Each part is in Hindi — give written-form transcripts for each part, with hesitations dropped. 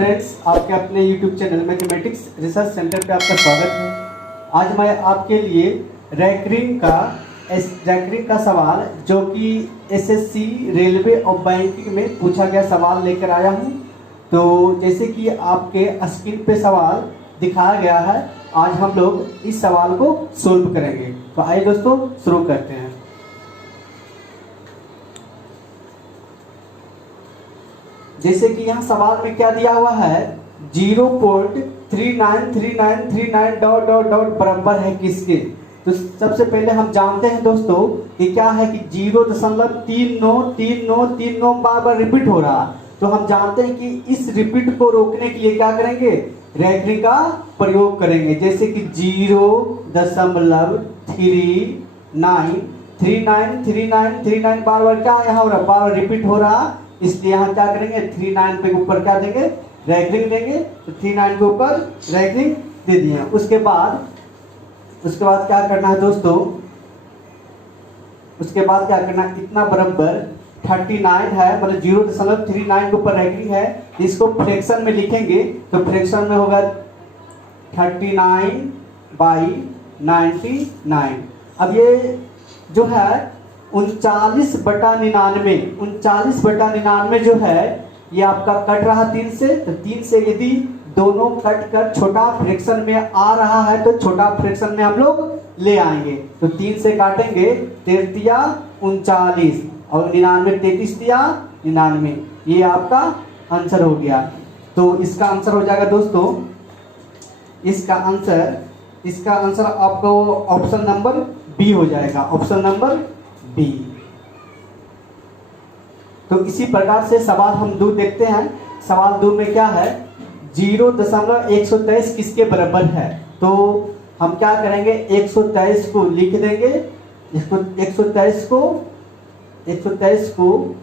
फ्रेंड्स, आपके अपने YouTube channel mathematics research centre पे आपका स्वागत है। आज मैं आपके लिए रैंकिंग का सवाल जो कि एसएससी, रेलवे और बैंकिंग में पूछा गया सवाल लेकर आया हूं। तो जैसे कि आपके स्क्रीन पे सवाल दिखाया गया है, आज हम लोग इस सवाल को सोल्व करेंगे। तो आइए दोस्तों शुरू करते हैं। जैसे कि यहाँ सवाल में क्या दिया हुआ है, 0.393939 बराबर है किसके। तो सबसे पहले हम जानते हैं दोस्तों कि क्या है कि 0.393939 बार बार रिपीट हो रहा। तो हम जानते हैं कि इस रिपीट को रोकने के लिए क्या करेंगे, रैंकिंग का प्रयोग करेंगे। जैसे कि 0.393939 बार बार क्या यहाँ हो रहा, बार बार रिपीट हो रहा, इसलिए यहाँ क्या करेंगे, 39 पे ऊपर क्या देंगे, रैंकिंग देंगे। तो 39 के ऊपर रैंकिंग दे दिए। उसके बाद क्या करना है दोस्तों, उसके बाद क्या करना है, इतना बराबर 39 है, मतलब 0.39 के ऊपर रैंकिंग है। इसको फ्रैक्शन में लिखेंगे तो फ्रैक्शन में होगा 39/99। अब ये जो है 39/99 जो है ये आपका कट रहा 3 से। तो 3 से यदि दोनों कट कर छोटा फ्रैक्शन में आ रहा है तो छोटा फ्रैक्शन में हम लोग ले आएंगे। तो 3 से काटेंगे, 13 39 और 99 33 दिया 99। ये आपका आंसर हो गया। तो इसका आंसर हो जाएगा दोस्तों, इसका आंसर आपको ऑप्शन नंबर बी हो जाएगा, ऑप्शन नंबर बी। तो इसी प्रकार से सवाल हम 2 देखते हैं। सवाल 2 में क्या है, 0.123 किसके बराबर है। तो हम क्या करेंगे, 123 को लिख देंगे, इसको 123 को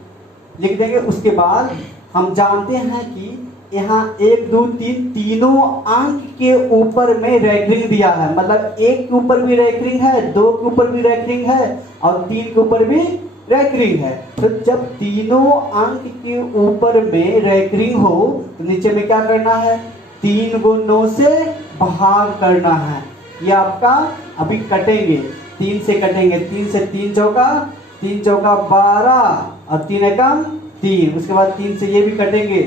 लिख देंगे। उसके बाद हम जानते हैं कि यहाँ 1 2 3 तीनों अंक के ऊपर में रैंकिंग दिया है, मतलब 1 के ऊपर भी रैंकिंग है, 2 के ऊपर भी रैंकिंग है और 3 के ऊपर भी रैंकिंग है। तो जब तीनों अंक के ऊपर में रैंकिंग हो तो नीचे में क्या करना है, 3 को 9 से भाग करना है। ये आपका अभी कटेंगे, 3 से कटेंगे, 3 से 3 चौका 12 और 3 एकम 3। उसके बाद 3 से ये भी कटेंगे,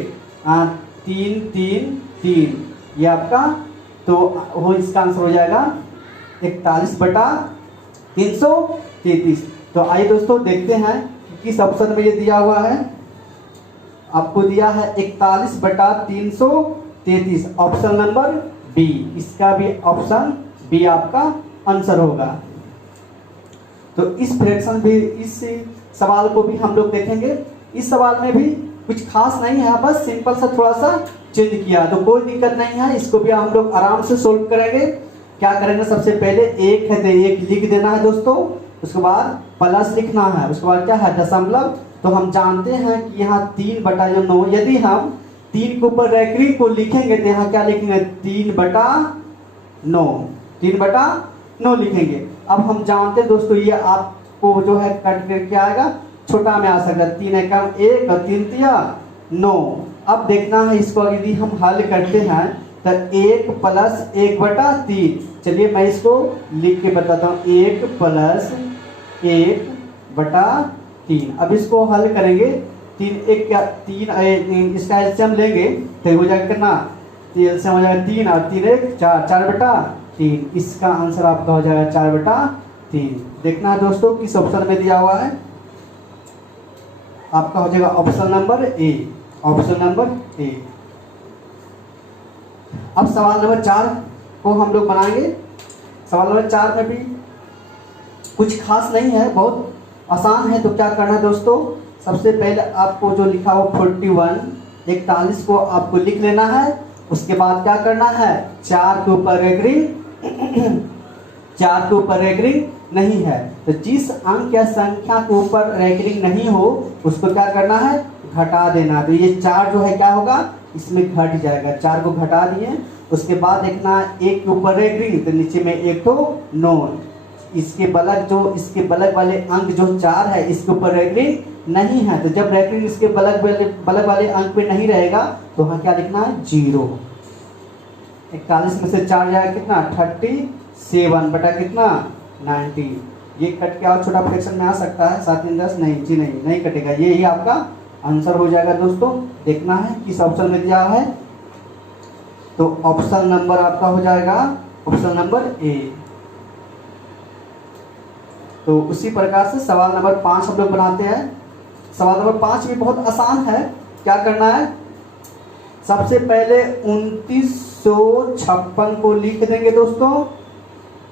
3 3 3, ये आपका तो वो इसका आंसर हो जाएगा 41/333। तो आइए दोस्तों देखते हैं कि किस ऑप्शन में ये दिया हुआ है। आपको दिया है 41/333, ऑप्शन नंबर बी। इसका भी ऑप्शन बी आपका आंसर होगा। तो इस फ्रैक्शन भी, इस सवाल को भी हम लोग देखेंगे। इस सवाल में भी कुछ खास नहीं है, बस सिंपल सा थोड़ा सा चेंज किया, तो कोई दिक्कत नहीं है। इसको भी हम लोग आराम से सोल्व करेंगे। क्या करेंगे, सबसे पहले 1 है तो 1 लिख देना है दोस्तों। उसके बाद प्लस लिखना है, उसके बाद क्या है, दशमलव। तो हम जानते हैं कि यहाँ 3/9, यदि हम 3 के ऊपर रैंकिंग को लिखेंगे तो यहाँ क्या लिखेंगे, 3/9 लिखेंगे। अब हम जानते हैं दोस्तों, ये आपको जो है कट करके आएगा, छोटा में आ सकता है, 3 एकम 1 और 3 तिया 9। अब देखना है इसको, यदि हम हल करते हैं तो 1 + 1/3। चलिए मैं इसको लिख के बताता हूँ, 1 + 1/3। अब इसको हल करेंगे, 3 1 क्या 3, इसका एलसीएम लेंगे तो हो जाएगा कितना, एलसीएम हो जाएगा 3 और 3 1 4, 4/3। इसका आंसर आपका हो जाएगा 4/3। देखना है दोस्तों किस ऑप्शन में दिया हुआ है, आपका हो जाएगा option number A, option number A. अब सवाल नंबर 4 को हम लोग बनाएंगे। सवाल नंबर 4 में भी कुछ खास नहीं है, बहुत आसान है। तो क्या करना है दोस्तों, सबसे पहले आपको जो लिखा हो 41 को आपको लिख लेना है। उसके बाद क्या करना है, 4 के ऊपर रैंकिंग 4 के ऊपर रैंकिंग नहीं है, तो जिस अंक या संख्या के ऊपर रैंकिंग नहीं हो उसको क्या करना है, घटा देना। तो ये 4 जो है क्या होगा, इसमें घट जाएगा, 4 को घटा दिए। उसके बाद देखना 1 के ऊपर रैंकिंग तो नीचे में 1 तो 9, इसके बलग वाले अंक जो 4 है इसके ऊपर रैंकिंग नहीं है। तो जब रैंकिंग इसके बलग वाले अंक पे नहीं रहेगा तो तो वहाँ क्या लिखना है 0। 41 में से 4 जाएगा कितना 37 बटा कितना 90। ये कट के और छोटा फ्रैक्शन में आ सकता है 7 3 10, नहीं जी नहीं कटेगा। ये ही आपका आंसर हो जाएगा दोस्तों। देखना है किस ऑप्शन में दिया है, तो ऑप्शन नंबर आपका हो जाएगा ऑप्शन नंबर ए। तो उसी प्रकार से सवाल नंबर 5 हम लोग बनाते हैं। सवाल नंबर 5 भी बहुत आसान है। क्या करना है, सबसे पहले 2956 को लिख देंगे दोस्तों,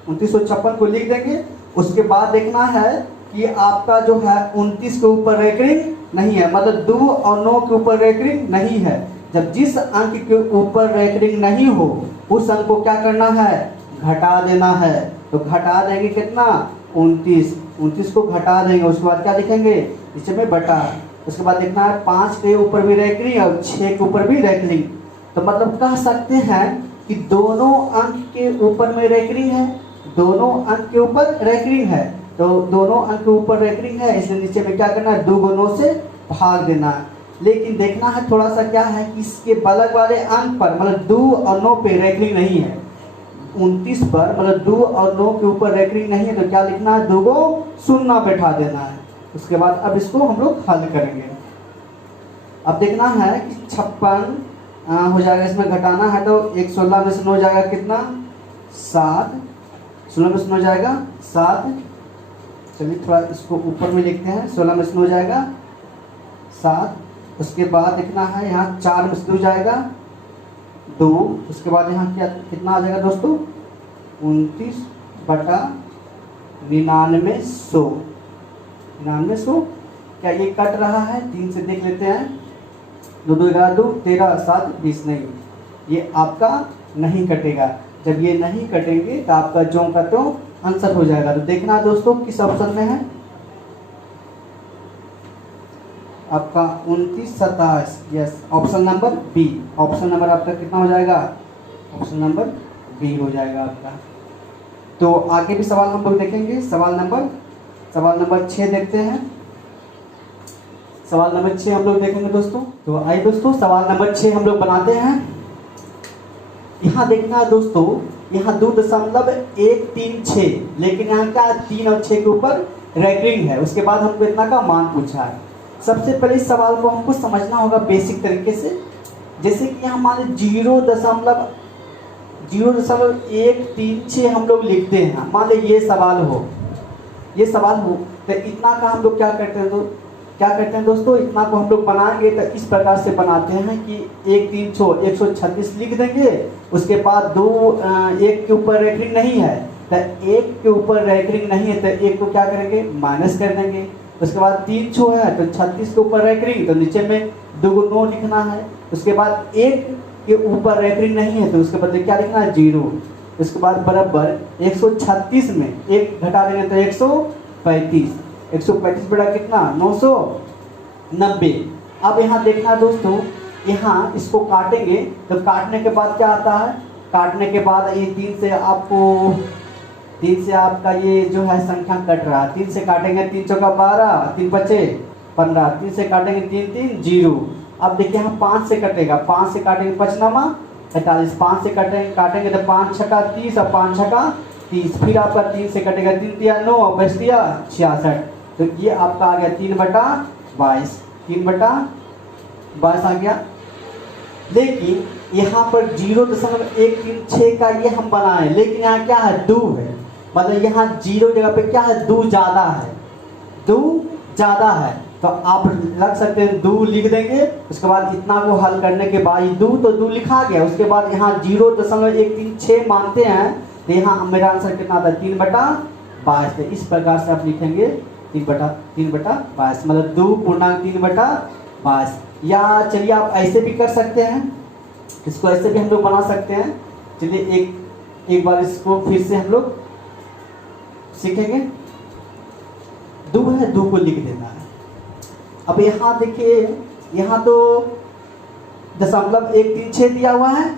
2956 को लिख देंगे। उसके बाद देखना है कि आपका जो है 29 के ऊपर रेकरिंग नहीं है, मतलब 2 और 9 के ऊपर रेकरिंग नहीं है। जब जिस अंक के ऊपर रेकरिंग नहीं हो उस अंक को क्या करना है, घटा देना है। तो घटा देंगे कितना 29 को घटा देंगे। उसके बाद क्या लिखेंगे नीचे में बटा। उसके बाद देखना है 5 के ऊपर भी रेकरिंग और 6 के ऊपर भी रेकरिंग। तो मतलब कह सकते हैं कि दोनों अंक के ऊपर में रेकरिंग है, दोनों अंक के ऊपर रेकरिंग है। तो दोनों अंक के ऊपर रेकरिंग है, इसलिए नीचे में क्या करना है 2 गुणों से भाग देना है। लेकिन देखना है थोड़ा सा क्या है कि इसके बगल वाले अंक पर मतलब 2 और 9 पे रेकरिंग नहीं है। 29 पर मतलब 2 और 9 के ऊपर रेकरिंग नहीं है, तो क्या लिखना है 2 को शून्य बैठा देना है। उसके बाद अब इसको हम लोग हल करेंगे। अब देखना है कि 56 हो जाएगा, इसमें घटाना है तो 16 में से 9 जाएगा कितना 7, 16 में से 9 जाएगा 7। चलिए थोड़ा इसको ऊपर में लिखते हैं, 16 में से 9 जाएगा 7। उसके बाद देखना है यहाँ 4 में से 2 जाएगा 2। उसके बाद यहाँ क्या कितना आ जाएगा दोस्तों 29 बटा 9900। क्या ये कट रहा है 3 से देख लेते हैं, 2 2 11 2 13 7 20, नहीं ये आपका नहीं कटेगा। जब ये नहीं कटेंगे तो आपका जो का तो आंसर हो जाएगा। तो देखना है दोस्तों किस ऑप्शन में है आपका 29 27, yes option number B. Option number आपका कितना हो जाएगा, ऑप्शन नंबर बी हो जाएगा आपका। तो आगे भी सवाल हम लोग देखेंगे। सवाल नंबर 6 देखते हैं। सवाल नंबर 6 हम लोग देखेंगे दोस्तों। तो आइए दोस्तों सवाल नंबर 6 हम लोग बनाते हैं। यहाँ देखना है दोस्तों, यहाँ 2.136, लेकिन यहाँ क्या 3 और 6 के ऊपर रेकरिंग है। उसके बाद हमको इतना का मान पूछा है। सबसे पहले इस सवाल को हमको समझना होगा बेसिक तरीके से। जैसे कि यहाँ मान 0.136 हम लोग लिखते हैं, मान लीजिए ये सवाल हो तो इतना का हम लोग क्या करते हैं दोस्तों, इतना को हम लोग बनाएंगे तो इस प्रकार से बनाते हैं कि 136 लिख देंगे। उसके बाद 1 के ऊपर रेकरिंग नहीं है, तो 1 के ऊपर रेकरिंग नहीं है तो 1 को क्या करेंगे माइनस कर देंगे। उसके बाद 3 है तो 36 के ऊपर रेकरिंग, तो नीचे में 2 को 9 लिखना है। उसके बाद 1 के ऊपर रेकरिंग नहीं है तो उसके बदले क्या लिखना है 0। उसके बाद बराबर 136 में 1 घटा देंगे तो 135 बड़ा कितना 990। अब यहाँ देखना दोस्तों, यहाँ इसको काटेंगे तो काटने के बाद क्या आता है, काटने के बाद ये 3 से आपका ये जो है संख्या कट रहा है। 3 से काटेंगे 3 चौका 12, 3 बचे 15, 3 से काटेंगे 3 3 0। अब देखिए यहाँ 5 से कटेगा, 5 से काटेंगे 5 9 45, 5 से काटेंगे तो 5 छका 30 और 5 छका 30। फिर आपका 3 से कटेगा 3 दिया 9 और बच दिया 66। तो ये आपका आ गया 3/22, 3/22 आ गया। लेकिन यहाँ पर 0.136 का ये हम बनाए, लेकिन यहाँ क्या है 2 है, मतलब यहाँ 0 जगह पे क्या है 2 ज़्यादा है, 2 ज़्यादा है। तो आप रख सकते हैं 2 लिख देंगे। उसके बाद इतना को हल करने के बाद 2 लिखा गया। उसके बाद यहाँ 0.136 मानते हैं तो यहाँ मेरा आंसर कितना आता है 3/22। तो इस प्रकार से आप लिखेंगे 3/22, मतलब 2.3/22। या चलिए आप ऐसे भी कर सकते हैं, इसको ऐसे भी हम लोग बना सकते हैं। चलिए एक बार इसको फिर से हम लोग सीखेंगे। 2 है, 2 को लिख देना है। अब यहाँ देखिए, यहाँ तो 0.136 दिया हुआ है,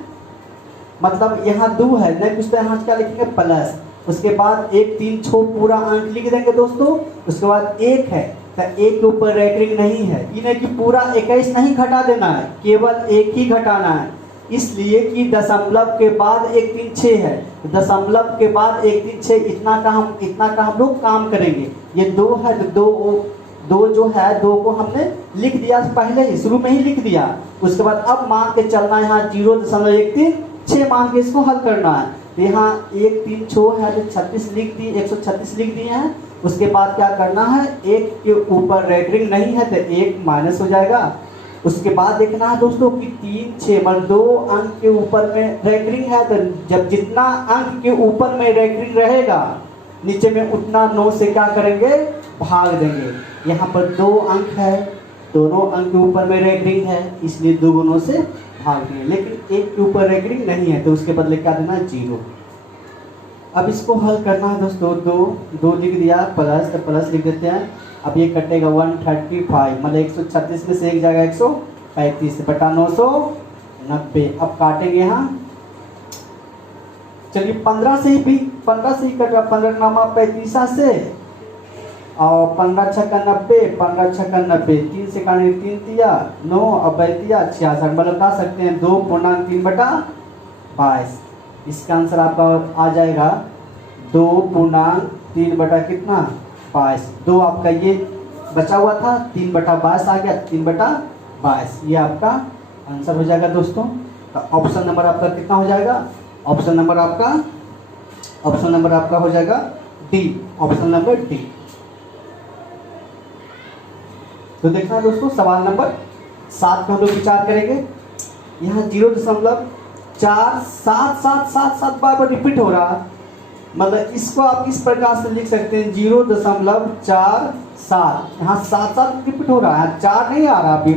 मतलब यहाँ 2 है, नहीं कुछ तो यहाँ क्या लिखेंगे प्लस। उसके बाद 1 3 6 पूरा अंक लिख देंगे दोस्तों। उसके बाद 1 है, तो एक के ऊपर रैंकरिंग नहीं है, इन्हें कि पूरा 21 नहीं घटा देना है, केवल एक ही घटाना है। इसलिए कि दशमलव के बाद 1 3 6 है, दशमलव के बाद 1 3 6 इतना का हम लोग काम करेंगे। ये 2 है तो दो जो है 2 को हमने लिख दिया पहले ही, शुरू में ही लिख दिया। उसके बाद अब मान के चलना है, यहाँ 0.136 मान के इसको हल करना है। तो यहाँ 1 3 6 है तो 36 लिख दिए, 136 लिख दिए हैं। उसके बाद क्या करना है, 1 के ऊपर रैंकरिंग नहीं है तो 1 माइनस हो जाएगा। उसके बाद देखना है दोस्तों कि 3 6 मतलब 2 अंक के ऊपर में रैंकरिंग है, तो जब जितना अंक के ऊपर में रैंकरिंग रहेगा नीचे में उतना 9 से क्या करेंगे, भाग देंगे। यहाँ पर 2 अंक है, दोनों अंक के ऊपर में रैंकरिंग है, इसलिए 2 गुणों से भाग देंगे। लेकिन 1 के ऊपर रैंकरिंग नहीं है तो उसके बदले क्या देना है, 0। अब इसको हल करना है दोस्तों, 2 लिख दिया प्लस, तो प्लस लिख देते हैं। अब ये कटेगा 135 मतलब 136 में से एक जाएगा 135 बटा 990। अब काटेंगे यहाँ, चलिए 15 से ही कट रहा, 15 नामा 35 से और 15 छक्का 90, 15 छक्का 90, 3 से काटे 3 दिया 9 और 32 दिया 66, मतलब कह सकते हैं 2.3 बटा 22। इसका आंसर आपका आ जाएगा 2.3 बटा कितना, 22। 2 आपका ये बचा हुआ था, 3 बटा 22 आ गया, 3 बटा 22 ये आपका आंसर हो जाएगा दोस्तों। तो ऑप्शन नंबर आपका कितना हो जाएगा, ऑप्शन नंबर आपका हो जाएगा डी, ऑप्शन नंबर डी। तो देखना दोस्तों सवाल नंबर 7 पे हम लोग विचार करेंगे। यहाँ 0.477777 बार रिपीट हो रहा, मतलब इसको आप इस प्रकार से लिख सकते हैं 0.47। यहाँ 7 रिपीट हो रहा है, 4 नहीं आ रहा अभी,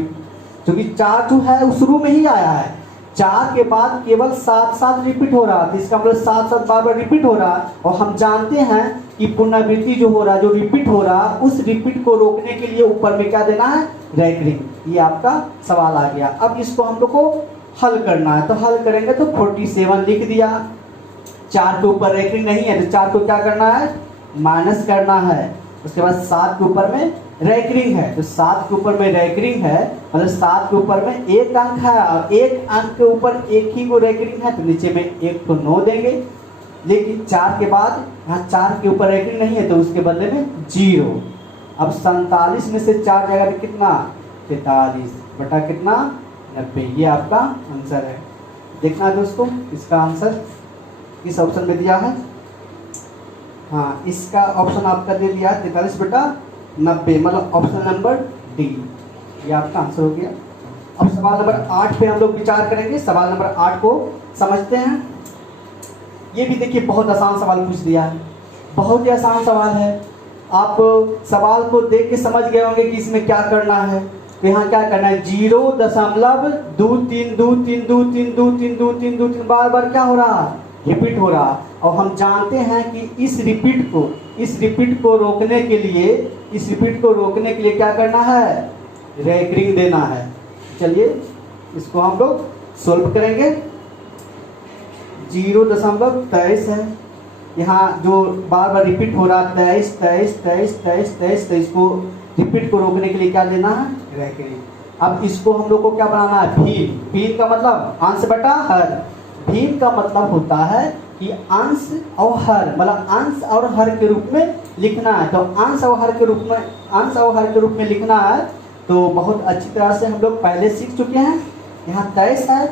क्योंकि 4 जो है वो शुरू में ही आया है। 4 के बाद केवल 7 रिपीट हो रहा, तो इसका मतलब 7 बार रिपीट हो रहा। और हम जानते हैं कि पुनरावृत्ति जो हो रहा, जो रिपीट हो रहा, उस रिपीट को रोकने के लिए ऊपर में क्या देना है, रैंकरिंग। ये आपका सवाल आ गया। अब इसको हम लोग को हल करना है, तो हल करेंगे तो 47 लिख दिया। 4 के ऊपर रैंकरिंग नहीं है तो 4 को क्या करना है, माइनस करना है। उसके बाद 7 के ऊपर में रैंकरिंग है, तो 7 के ऊपर में रैंकरिंग है मतलब 7 के ऊपर में 1 अंक है और 1 अंक के ऊपर 1 ही को रैंकरिंग है, तो नीचे में 1 को 9 देंगे। लेकिन 4 के बाद यहाँ 4 के ऊपर रैंकरिंग नहीं है तो उसके बदले में 0। अब 47 में से 4 जाएगा तो कितना, 43 बटा कितना, 90। ये आपका आंसर है। देखना दोस्तों इसका आंसर किस ऑप्शन में दिया है। हाँ, इसका ऑप्शन आपका दे दिया 43 बटा 90 मतलब ऑप्शन नंबर डी, ये आपका आंसर हो गया। अब सवाल नंबर 8 पे हम लोग विचार करेंगे। सवाल नंबर 8 को समझते हैं। ये भी देखिए बहुत आसान सवाल पूछ दिया है, बहुत ही आसान सवाल है। आप सवाल को देख के समझ गए होंगे कि इसमें क्या करना है। तो यहाँ क्या करना है, 0.232323232323 बार बार क्या हो रहा, रिपीट हो रहा। और हम जानते हैं कि इस रिपीट को रोकने के लिए क्या करना है, रैंकरिंग देना है। चलिए इसको हम लोग सोल्व करेंगे। 0.23 है, यहाँ जो बार बार रिपीट हो रहा 23 को रिपीट को रोकने के लिए क्या देना है, रैंकरिंग। अब इसको हम लोग को क्या बनाना है, भीम का मतलब अंश बटा हर। भीम का मतलब होता है कि अंश और हर, मतलब अंश और हर के रूप में लिखना है। तो अंश और हर के रूप में लिखना है तो बहुत अच्छी तरह से हम लोग पहले सीख चुके हैं। यहाँ 23 है,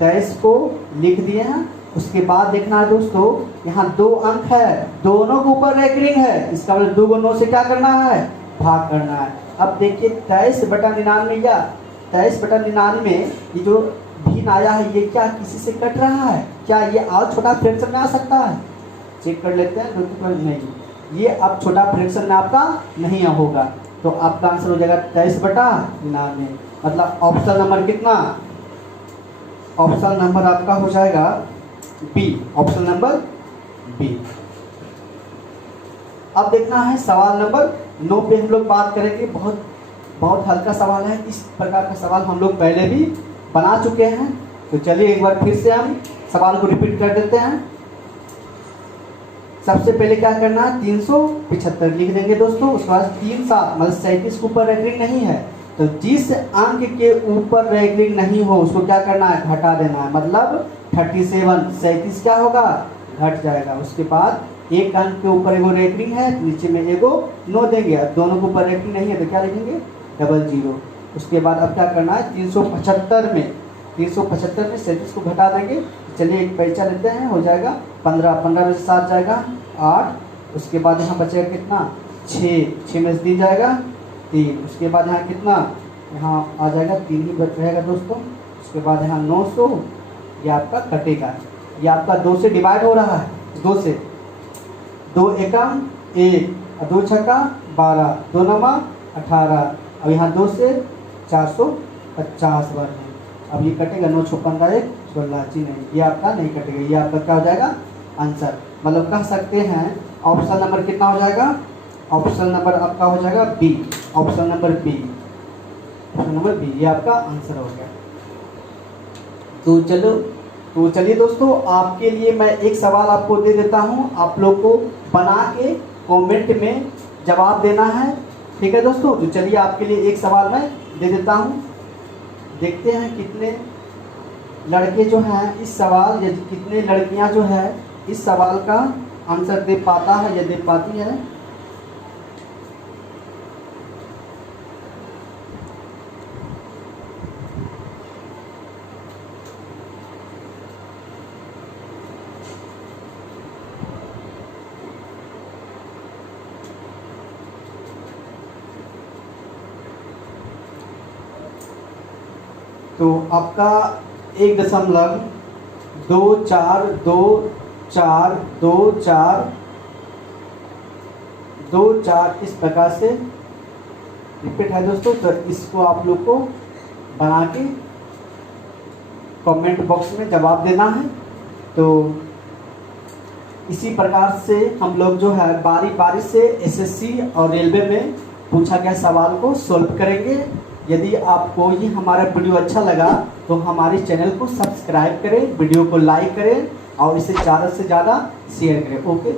23 को लिख दिए हैं। उसके बाद देखना है दोस्तों, यहाँ 2 अंक है, दोनों के ऊपर रैंकरिंग है, इसका मतलब 2 को 9 से क्या करना है, भाग करना है। अब देखिए 23 बटा 99 या 23 बटा 99 ये जो भिन्न आया है ये क्या किसी से कट रहा है, क्या ये और छोटा फ्रैक्शन में आ सकता है, चेक कर लेते हैं। नहीं, ये अब छोटा फ्रैक्शन में आपका नहीं होगा। तो आपका आंसर हो जाएगा 23 बटा 99 मतलब ऑप्शन नंबर कितना, ऑप्शन नंबर आपका हो जाएगा बी, ऑप्शन नंबर बी। अब देखना है सवाल नंबर 9 पे हम लोग बात करेंगे। बहुत हल्का सवाल है, इस प्रकार का सवाल हम लोग पहले भी बना चुके हैं। तो चलिए एक बार फिर से हम सवाल को रिपीट कर देते हैं। सबसे पहले क्या करना है, 375 लिख देंगे दोस्तों। उसके बाद 3 7 मतलब 37 के ऊपर रैंकिंग नहीं है, तो जिस अंक के ऊपर रैंकिंग नहीं हो उसको क्या करना है, घटा देना है। मतलब 37 37 क्या होगा, घट जाएगा। उसके बाद एक अंक के ऊपर एगो रैंकिंग है, नीचे में एगो नो देंगे। अब दोनों के ऊपर रैंकिंग नहीं है तो क्या लिखेंगे, 00। उसके बाद अब क्या करना है, 375 में 37 को घटा देंगे। चलिए एक पैसा लेते हैं, हो जाएगा 15 15 में से 7 जाएगा 8। उसके बाद यहाँ बचेगा कितना, 6 में से 3 जाएगा 3। उसके बाद यहाँ कितना, यहाँ आ जाएगा 3 ही बच रहेगा दोस्तों। उसके बाद यहाँ 900, ये आपका कटेगा। ये आपका 2 से डिवाइड हो रहा है, 2 से, 2 एकम 1 और 2 छक्का 12, 2 नवा 18। अब यहाँ 2 से 450 बार है। अब ये कटेगा 9 6 15 1 16 जी नहीं, ये आपका नहीं कटेगा। ये आपका क्या हो जाएगा, आंसर। मतलब कह सकते हैं ऑप्शन नंबर कितना हो जाएगा, ऑप्शन नंबर आपका हो जाएगा B. Option number B, option number B, ये आपका आंसर हो गया। तो चलिए दोस्तों, आपके लिए मैं एक सवाल आपको दे देता हूँ, आप लोग को बना के कमेंट में जवाब देना है, ठीक है दोस्तों। तो चलिए आपके लिए एक सवाल मैं दे देता हूँ, देखते हैं कितने लड़के जो हैं इस सवाल, या कितने लड़कियां जो है इस सवाल का आंसर दे पाता है या दे पाती है। तो आपका 1.242424 इस प्रकार से रिपीट है दोस्तों। तो इसको आप लोग को बना के कमेंट बॉक्स में जवाब देना है। तो इसी प्रकार से हम लोग जो है बारी बारी से एसएससी और रेलवे में पूछा गया सवाल को सॉल्व करेंगे। यदि आपको ये हमारा वीडियो अच्छा लगा तो हमारे चैनल को सब्सक्राइब करें, वीडियो को लाइक करें और इसे ज़्यादा से ज़्यादा शेयर करें। ओके।